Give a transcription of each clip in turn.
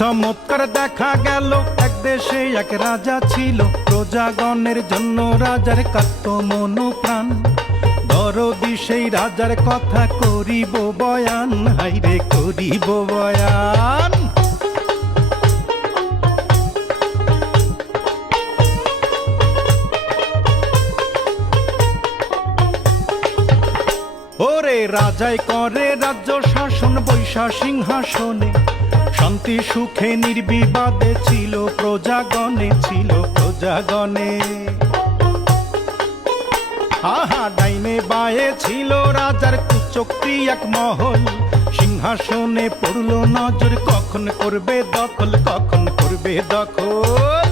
চমৎকার দেখা গেল, এক দেশে এক রাজা ছিল, প্রজাগণের জন্য রাজার কাঁদত মন প্রাণ। দরদি সেই রাজার কথা করিব বয়ান, হাইরে করিব বয়ান। ওরে রাজাই করে রাজ্য শাসন বৈশা সিংহাসনে, শান্তি সুখে নির্বিবাদে ছিল প্রজাগণে, ছিল প্রজাগণে। আহা ডাইনে বায়ে ছিল রাজার কুচক্রি এক মহল, সিংহাসনে পড়ল নজর, কখন করবে দখল, কখন করবে দখল।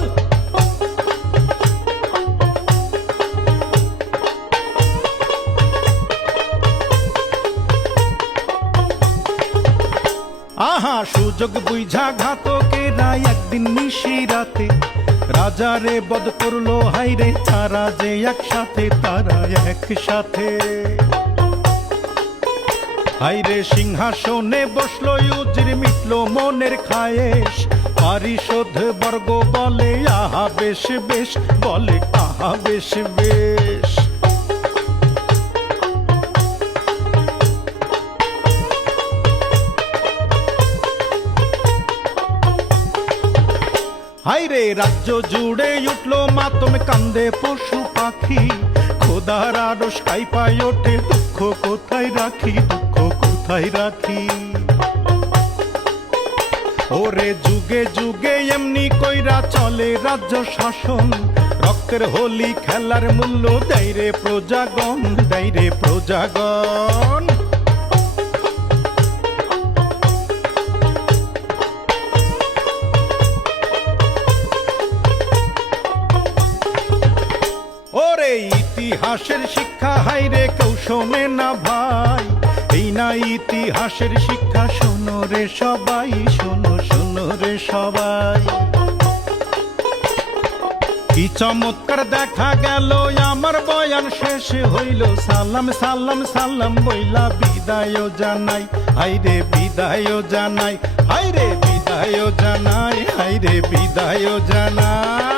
আহা সুযোগ বুঝা ঘাতকেরা একদিন নিশিরাতে রাজারে বধ করলো, হাইরে তারা যে একসাথে, তারা একসাথে। হাইরে সিংহাসনে বসলো ইউজির, মিটলো মনের খায়েশ, পারিষদ বর্গ বলে আহা বেশ বেশ, বলে আহা বেশ বেশ। হাইরে রাজ্য জুড়ে উঠলো মাতম, কান্দে পশু পাখি, খোদার আরশ কাঁপায় ওঠে, দুঃখ কোথায় রাখি, দুঃখ কোথায় রাখি। ওরে যুগে যুগে এমনি কইরা চলে রাজ্য শাসন, রক্তের হোলি খেলার মূল্য দেয় রে প্রজাগণ, দেয় রে প্রজাগণ। ওরে ইতিহাসের শিক্ষা হাইরে কেউ শোনে না ভাই, এই না ইতিহাসের শিক্ষা, শোনো রে সবাই, শোনো শোনো রে সবাই। কি চমৎকার দেখা গেল, আমার বয়ান শেষ হইল, সালাম সালাম সালাম বইলা বিদায় জানাই, হাইরে বিদায় জানাই, হাইরে বিদায় জানাই, হাইরে বিদায় জানাই।